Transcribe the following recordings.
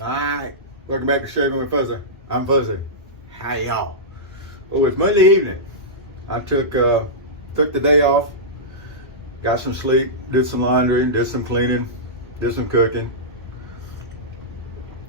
Alright, welcome back to Shaving with Fuzzy. I'm Fuzzy. How y'all? Oh, it's Monday evening. I took the day off, got some sleep, did some laundry, did some cleaning, did some cooking.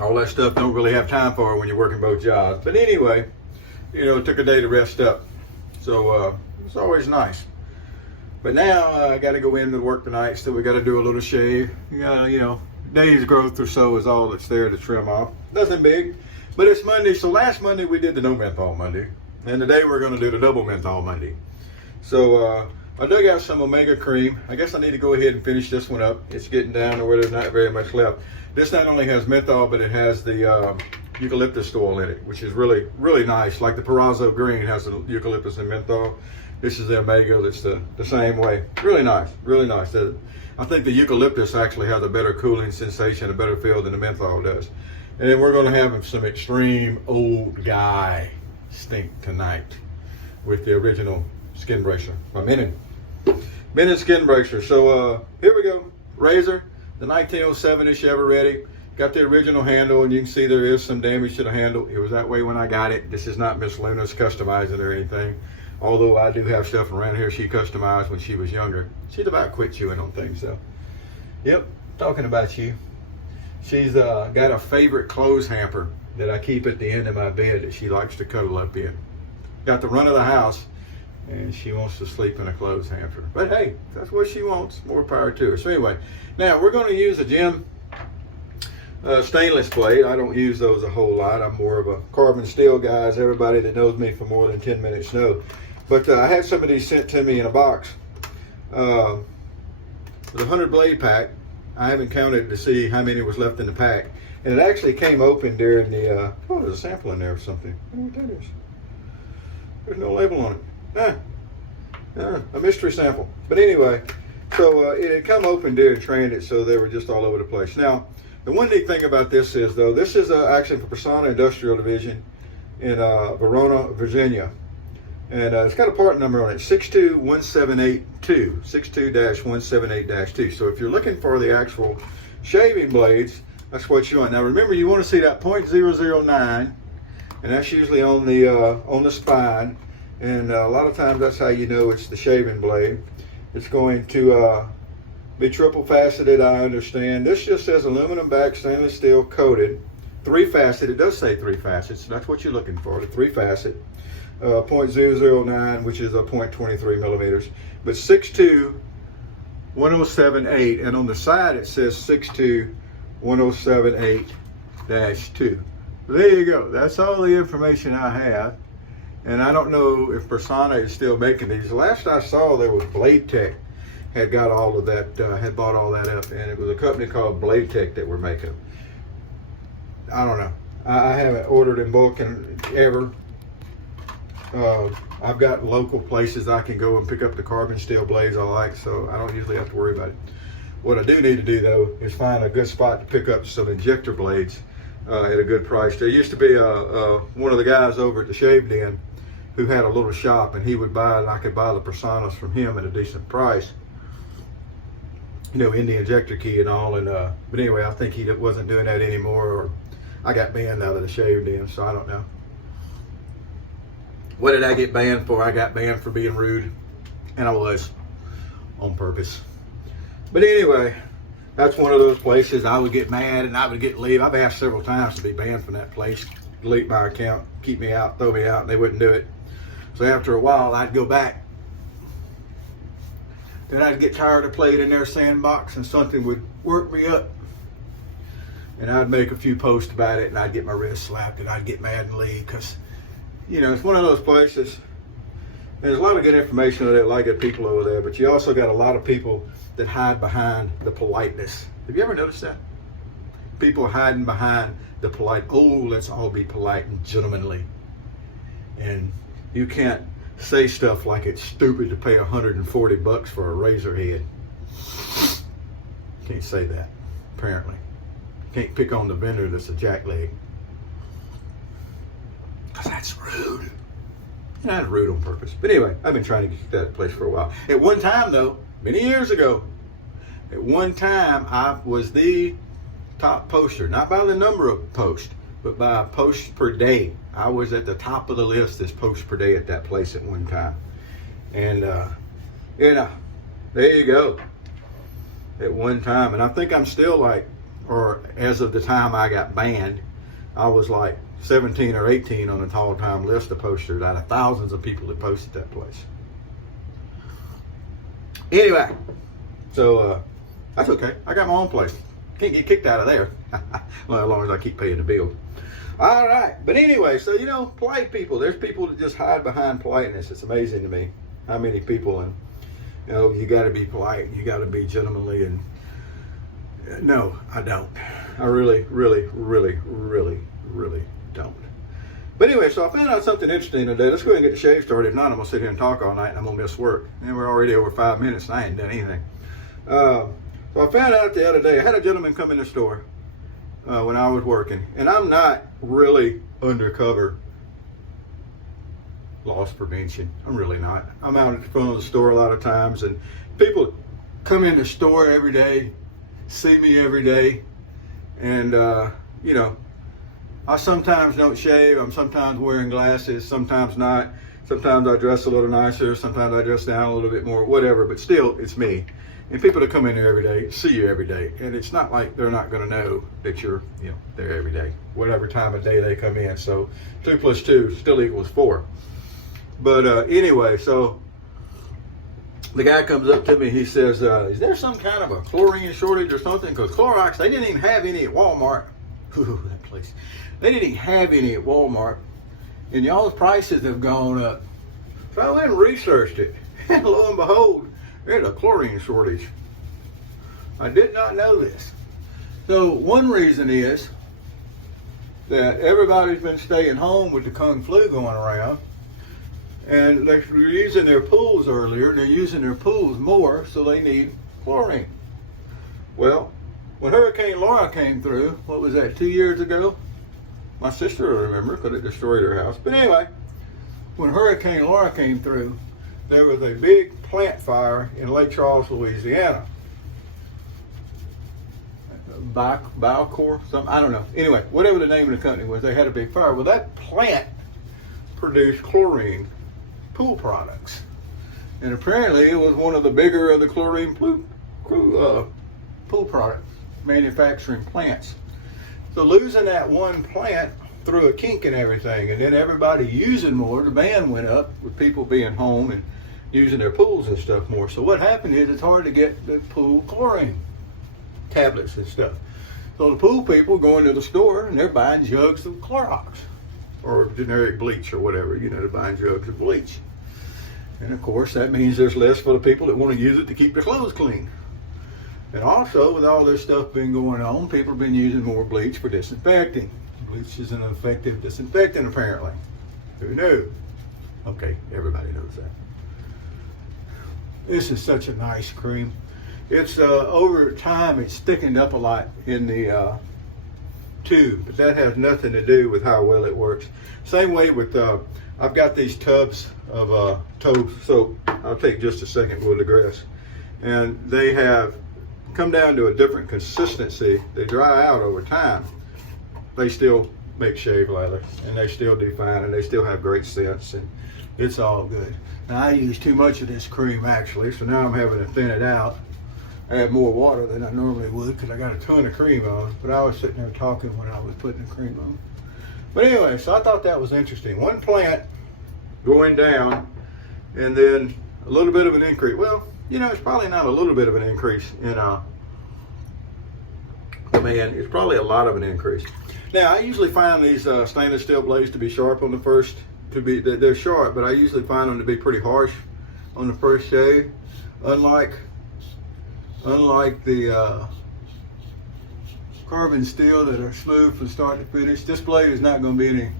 All that stuff don't really have time for when you're working both jobs. But anyway, took a day to rest up. So it's always nice. But now I got to go into work tonight, so we got to do a little shave. Day's growth or so is all that's there to trim off. Nothing big, but it's Monday. So last Monday we did the no menthol Monday, and today we're going to do the double menthol Monday. So I dug out some Omega cream. I guess I need to go ahead and finish this one up. It's getting down to where there's not very much left. This not only has menthol, but it has the eucalyptus oil in it, which is really, really nice. Like the Perazzo Green has the eucalyptus and menthol. This is the Omega that's the same way. Really nice, really nice. I think the eucalyptus actually has a better cooling sensation, a better feel than the menthol does. And then we're going to have some extreme old guy stink tonight with the original skin bracer by Menthol skin bracer. So here we go. Razor, the 1907-ish Ever Ready. Got the original handle, and you can see there is some damage to the handle. It was that way when I got it. This is not Miss Luna's customizing or anything. Although I do have stuff around here she customized when she was younger. She'd about quit chewing on things though. Yep, talking about you. She's got a favorite clothes hamper that I keep at the end of my bed that she likes to cuddle up in. Got the run of the house, and she wants to sleep in a clothes hamper. But hey, if that's what she wants, more power to her. So anyway, now we're going to use a gem stainless blade. I don't use those a whole lot. I'm more of a carbon steel guy, as everybody that knows me for more than 10 minutes know. But I had some of these sent to me in a box. The 100 blade pack. I haven't counted to see how many was left in the pack. And it actually came open during the, there's a sample in there or something. I don't know what that is. There's no label on it. A mystery sample. But anyway, so it had come open during transit, so they were just all over the place. Now, the one neat thing about this is, though, this is actually for Persona Industrial Division in Verona, Virginia. And it's got a part number on it, 621782, 62-178-2. So if you're looking for the actual shaving blades, that's what you want. Now remember, you want to see that .009, and that's usually on the spine. And a lot of times that's how you know it's the shaving blade. It's going to be triple faceted, I understand. This just says aluminum back, stainless steel coated, 3-facet. It does say 3 facets. That's what you're looking for, the 3-facet. .009, which is a .23 millimeters, but 62-1078, and on the side it says 62-1078-2. There you go. That's all the information I have, and I don't know if Persona is still making these. The last I saw, there was Blade Tech had got all of that, had bought all that up, and it was a company called Blade Tech that were making them. I don't know. I haven't ordered in bulk ever. I've got local places I can go and pick up the carbon steel blades I like, so I don't usually have to worry about it. What I do need to do, though, is find a good spot to pick up some injector blades at a good price. There used to be one of the guys over at the Shave Den who had a little shop, and he would buy, and I could buy the Personas from him at a decent price. In the injector key and all, and but anyway, I think he wasn't doing that anymore, or I got banned out of the Shave Den, so I don't know. What did I get banned for? I got banned for being rude, and I was, on purpose. But anyway, that's one of those places I would get mad and I would get leave. I've asked several times to be banned from that place, delete my account, keep me out, throw me out, and they wouldn't do it. So after a while, I'd go back. Then I'd get tired of playing in their sandbox, and something would work me up. And I'd make a few posts about it, and I'd get my wrist slapped, and I'd get mad and leave, because it's one of those places. There's a lot of good information over there, a lot of good people over there, but you also got a lot of people that hide behind the politeness. Have you ever noticed that? People hiding behind the polite, oh, let's all be polite and gentlemanly. And you can't say stuff like it's stupid to pay $140 for a razor head. Can't say that, apparently. Can't pick on the vendor that's a jackleg. Because that's rude. Not rude on purpose. But anyway, I've been trying to get that place for a while. At one time, though, many years ago, at one time, I was the top poster, not by the number of posts, but by posts per day. I was at the top of the list as posts per day at that place at one time. And, you know, there you go. At one time, and I think I'm still like, or as of the time I got banned, I was like 17 or 18 on the all-time list of posters out of thousands of people that posted that place. Anyway, so that's okay. I got my own place. Can't get kicked out of there. Well, as long as I keep paying the bill. All right, but anyway, so you know, polite people. There's people that just hide behind politeness. It's amazing to me how many people, and you know, you got to be polite. You got to be gentlemanly, and no, I don't. I really, really, really, really, really don't. But anyway, so I found out something interesting today. Let's go ahead and get the shave started. If not, I'm going to sit here and talk all night and I'm going to miss work. And we're already over 5 minutes and I ain't done anything. So I found out the other day, I had a gentleman come in the store when I was working. And I'm not really undercover loss prevention. I'm really not. I'm out at the front of the store a lot of times. And people come in the store every day, see me every day. And, you know, I sometimes don't shave. I'm sometimes wearing glasses, sometimes not. Sometimes I dress a little nicer. Sometimes I dress down a little bit more, whatever. But still, it's me. And people that come in there every day see you every day. And it's not like they're not going to know that you're, you know, there every day, whatever time of day they come in. So 2 + 2 still equals 4. But anyway, so the guy comes up to me. He says, is there some kind of a chlorine shortage or something? Because Clorox, they didn't even have any at Walmart. Ooh, that place. They didn't even have any at Walmart. And y'all's prices have gone up. So I went and researched it. And lo and behold, there's a chlorine shortage. I did not know this. So one reason is that everybody's been staying home with the Kung Flu going around. And they're using their pools earlier. They're using their pools more, so they need chlorine. Well, when Hurricane Laura came through, what was that, 2 years ago? My sister will remember because it destroyed her house. But anyway, when Hurricane Laura came through, there was a big plant fire in Lake Charles, Louisiana. Biocor, something, I don't know. Anyway, whatever the name of the company was, they had a big fire. Well, that plant produced chlorine pool products. And apparently it was one of the bigger of the chlorine pool product manufacturing plants. So losing that one plant threw a kink in everything, and then everybody using more, the ban went up with people being home and using their pools and stuff more. So what happened is it's hard to get the pool chlorine tablets and stuff. So the pool people go into the store and they're buying jugs of Clorox or generic bleach or whatever, you know, they're buying jugs of bleach. And of course that means there's less for the people that want to use it to keep their clothes clean. And also, with all this stuff been going on, people have been using more bleach for disinfecting. Bleach is an effective disinfectant, apparently. Who knew? Okay, everybody knows that. This is such a nice cream. It's, over time, it's thickened up a lot in the tube, but that has nothing to do with how well it works. Same way with, I've got these tubs of Toad soap. I'll take just a second, we'll digress. And they have come down to a different consistency. They dry out over time. They still make shave leather, and they still do fine, and they still have great scents, and it's all good. Now I use too much of this cream actually, so now I'm having to thin it out. I add more water than I normally would because I got a ton of cream on, but I was sitting there talking when I was putting the cream on. But anyway, so I thought that was interesting. One plant going down, and then a little bit of an increase. Well, you know, it's probably not a little bit of an increase in demand. It's probably a lot of an increase. Now, I usually find these stainless steel blades to be sharp on the first, they're sharp, but I usually find them to be pretty harsh on the first shave. Unlike the carbon steel that are smooth from start to finish, this blade is not going to be any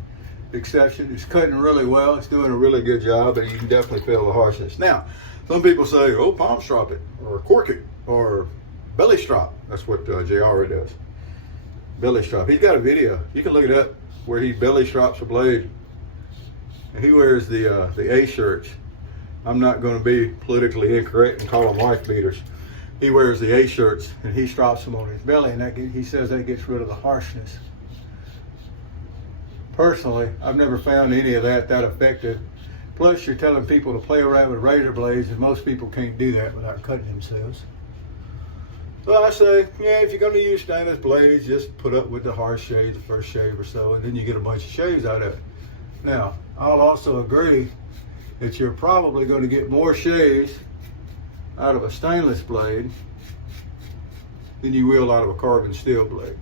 exception. It's cutting really well. It's doing a really good job, but you can definitely feel the harshness. Now, some people say, oh, palm strop it, or cork it, or belly strop. That's what JR does. Belly strop. He's got a video. You can look it up where he belly strops a blade. And he wears the A shirts. I'm not going to be politically incorrect and call them wife beaters. he wears the A shirts and he straps them on his belly, and he says that gets rid of the harshness. Personally, I've never found any of that effective. Plus, you're telling people to play around with razor blades, and most people can't do that without cutting themselves. So I say, yeah, if you're going to use stainless blades, just put up with the harsh shave, the first shave or so, and then you get a bunch of shaves out of it. Now, I'll also agree that you're probably going to get more shaves out of a stainless blade than you will out of a carbon steel blade.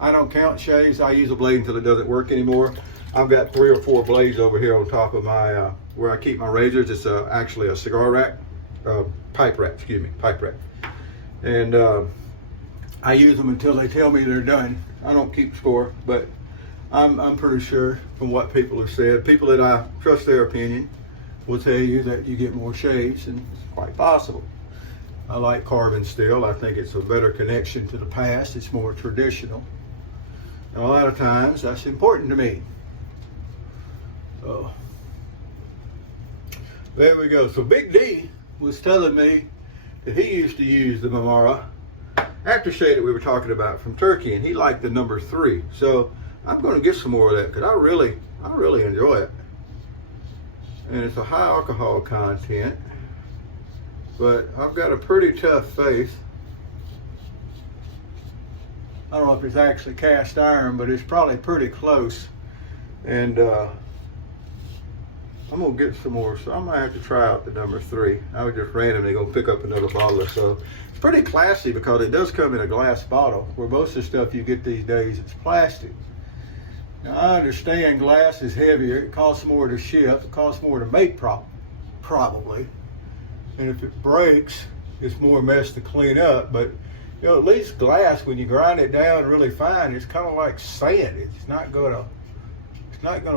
I don't count shaves. I use a blade until it doesn't work anymore. I've got 3 or 4 blades over here on top of my, where I keep my razors. It's actually a cigar rack, pipe rack. And I use them until they tell me they're done. I don't keep score, but I'm pretty sure from what people have said, people that I trust their opinion will tell you that you get more shaves, and it's quite possible. I like carbon steel. I think it's a better connection to the past. It's more traditional. And a lot of times that's important to me. So there we go. So Big D was telling me that he used to use the Mamara aftershave that we were talking about from Turkey, and he liked the number 3. So I'm going to get some more of that because I really enjoy it. And it's a high alcohol content, but I've got a pretty tough face. I don't know if it's actually cast iron, but it's probably pretty close. And I'm gonna get some more, so I might have to try out the number 3. I was just randomly gonna pick up another bottle or so. It's pretty classy because it does come in a glass bottle, where most of the stuff you get these days, it's plastic. Now I understand glass is heavier, it costs more to ship, it costs more to make probably. And if it breaks, it's more mess to clean up, but you know, at least glass, when you grind it down really fine, it's kind of like sand. It's not gonna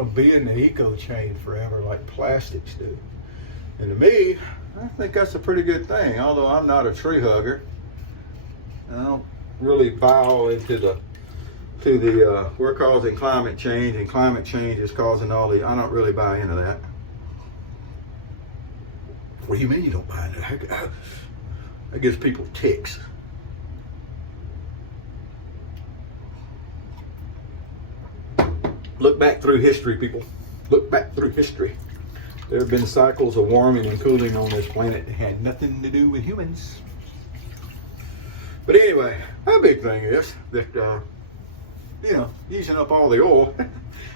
be in the eco chain forever like plastics do. And to me, I think that's a pretty good thing. Although I'm not a tree hugger, I don't really buy all into the we're causing climate change, and climate change is causing all the. I don't really buy into that. What do you mean you don't buy into that? That gives people ticks. Look back through history, people. Look back through history. There have been cycles of warming and cooling on this planet that had nothing to do with humans. But anyway, my big thing is that, you know, using up all the oil,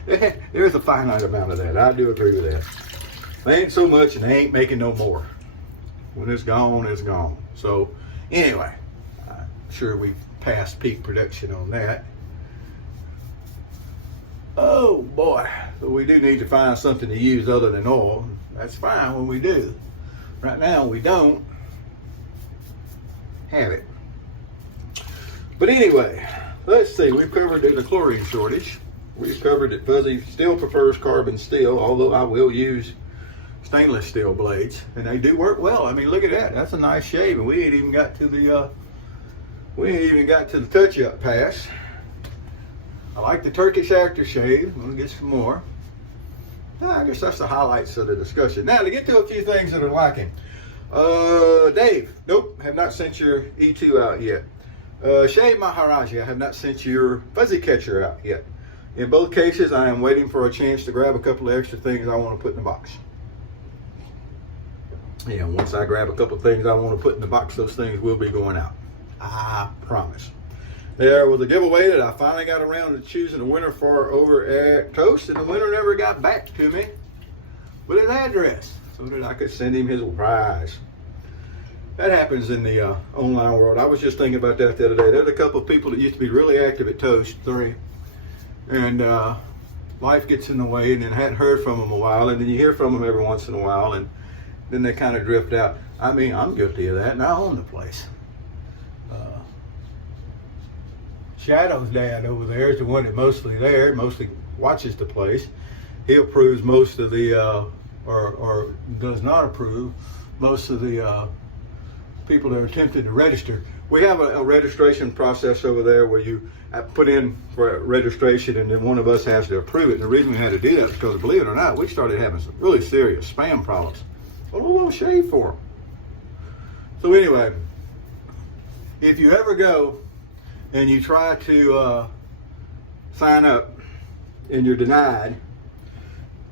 there's a finite amount of that. I do agree with that. They ain't so much, and they ain't making no more. When it's gone, it's gone. So anyway, I'm sure we've passed peak production on that. Oh boy, so we do need to find something to use other than oil. That's fine when we do. Right now we don't have it. But anyway, let's see, we've covered the chlorine shortage. We've covered that Fuzzy still prefers carbon steel, although I will use stainless steel blades, and they do work well. I mean, look at that. That's a nice shave, and we ain't even got to the touch-up pass. I like the Turkish aftershave. I'm gonna get some more. I guess that's the highlights of the discussion. Now, to get to a few things that are lacking. Dave, nope, have not sent your E2 out yet. Shave Maharaji, I have not sent your fuzzy catcher out yet. In both cases, I am waiting for a chance to grab a couple of extra things I want to put in the box. Yeah, once I grab a couple of things I want to put in the box, those things will be going out. I promise. There was a giveaway that I finally got around to choosing a winner for over at Toast, and the winner never got back to me with his address so that I could send him his prize. That happens in the online world. I was just thinking about that the other day. There's a couple of people that used to be really active at Toast, 3, and life gets in the way, and then hadn't heard from them a while, and then you hear from them every once in a while, and then they kind of drift out. I mean, I'm guilty of that, and I own the place. Shadow's dad over there is the one that mostly watches the place. He approves most of the, or does not approve most of the people that are attempting to register. We have a registration process over there where you put in for registration, and then one of us has to approve it. And the reason we had to do that is because, believe it or not, we started having some really serious spam problems. A little shade for them. So anyway, if you ever go and you try to sign up and you're denied,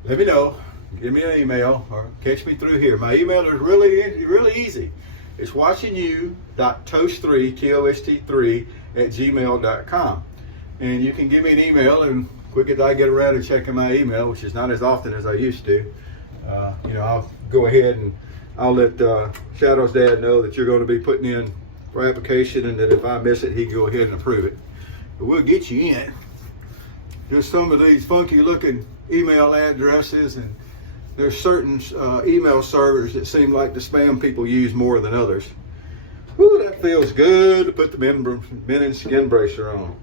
let me know. Give me an email or catch me through here. My email is really easy. It's watchingyou.toast3, T-O-S-T-3 @gmail.com. And you can give me an email, and quick as I get around to checking my email, which is not as often as I used to, I'll go ahead and I'll let Shadow's dad know that you're going to be putting in for application, and that if I miss it, he can go ahead and approve it. But we'll get you in. There's some of these funky looking email addresses, and there's certain email servers that seem like the spam people use more than others. Whew, that feels good to put the men skin bracer on.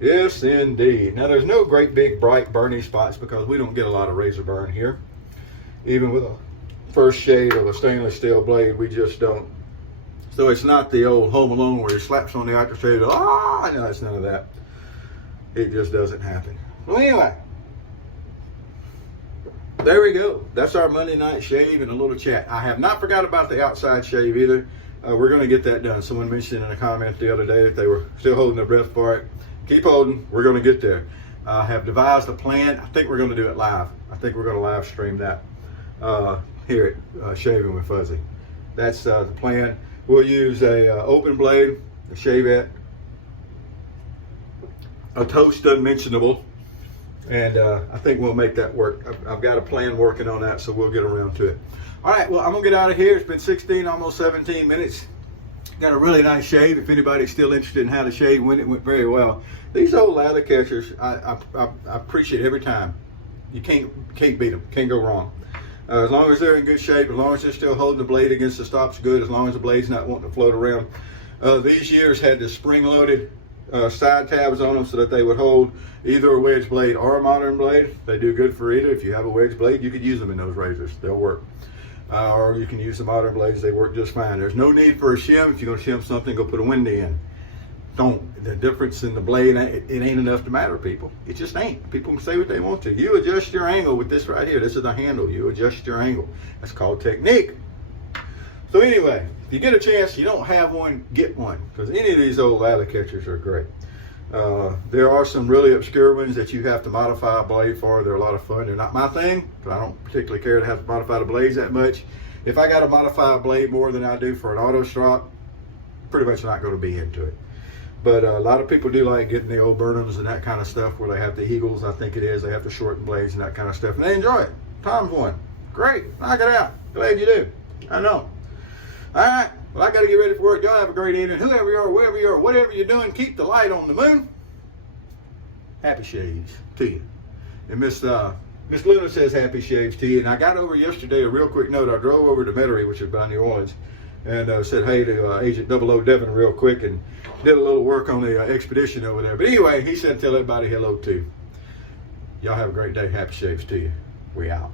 Yes, indeed. Now, there's no great big bright burning spots because we don't get a lot of razor burn here. Even with a first shave of a stainless steel blade, we just don't. So it's not the old Home Alone where he slaps on the aftershave. No, it's none of that. It just doesn't happen. Well, anyway, there we go. That's our Monday night shave and a little chat. I have not forgot about the outside shave either. We're going to get that done. Someone mentioned in a comment the other day that they were still holding their breath for it. Keep holding. We're going to get there. I have devised a plan. I think we're going to do it live. I think we're going to live stream that here at Shaving with Fuzzy. That's the plan. We'll use a open blade, a shavette, a toast unmentionable, and I think we'll make that work. I've got a plan working on that, so we'll get around to it. All right, well, I'm going to get out of here. It's been 16, almost 17 minutes. Got a really nice shave. If anybody's still interested in how to shave, it went very well. These old lather catchers, I appreciate every time. You can't beat them. Can't go wrong. As long as they're in good shape, as long as they're still holding the blade against the stops good, as long as the blade's not wanting to float around. These years had the spring-loaded side tabs on them so that they would hold either a wedge blade or a modern blade. They do good for either. If you have a wedge blade, you could use them in those razors. They'll work. Or you can use the modern blades. They work just fine. There's no need for a shim. If you're going to shim something, go put a windy in. The difference in the blade, it ain't enough to matter, people. It just ain't. People can say what they want to. You adjust your angle with this right here. This is the handle. You adjust your angle. That's called technique. So anyway, if you get a chance, you don't have one, get one, because any of these old lather catchers are great. There are some really obscure ones that you have to modify a blade for. They're a lot of fun. They're not my thing, but I don't particularly care to have to modify the blades that much. If I got to modify a blade more than I do for an auto strop, pretty much not going to be into it. But a lot of people do like getting the old Burnhams and that kind of stuff where they have the Eagles, I think it is. They have the shortened blades and that kind of stuff. And they enjoy it. Tom's one. Great. Knock it out. Glad you do. I know. All right. Well, I got to get ready for work. Y'all have a great evening. Whoever you are, wherever you are, whatever you're doing, keep the light on the moon. Happy shaves to you. And Miss Luna says happy shaves to you. And I got over yesterday a real quick note. I drove over to Metairie, which is by New Orleans, and said hey to Agent 00 Devin real quick and did a little work on the expedition over there. But anyway, he said tell everybody hello too. Y'all have a great day. Happy shaves to you. We out.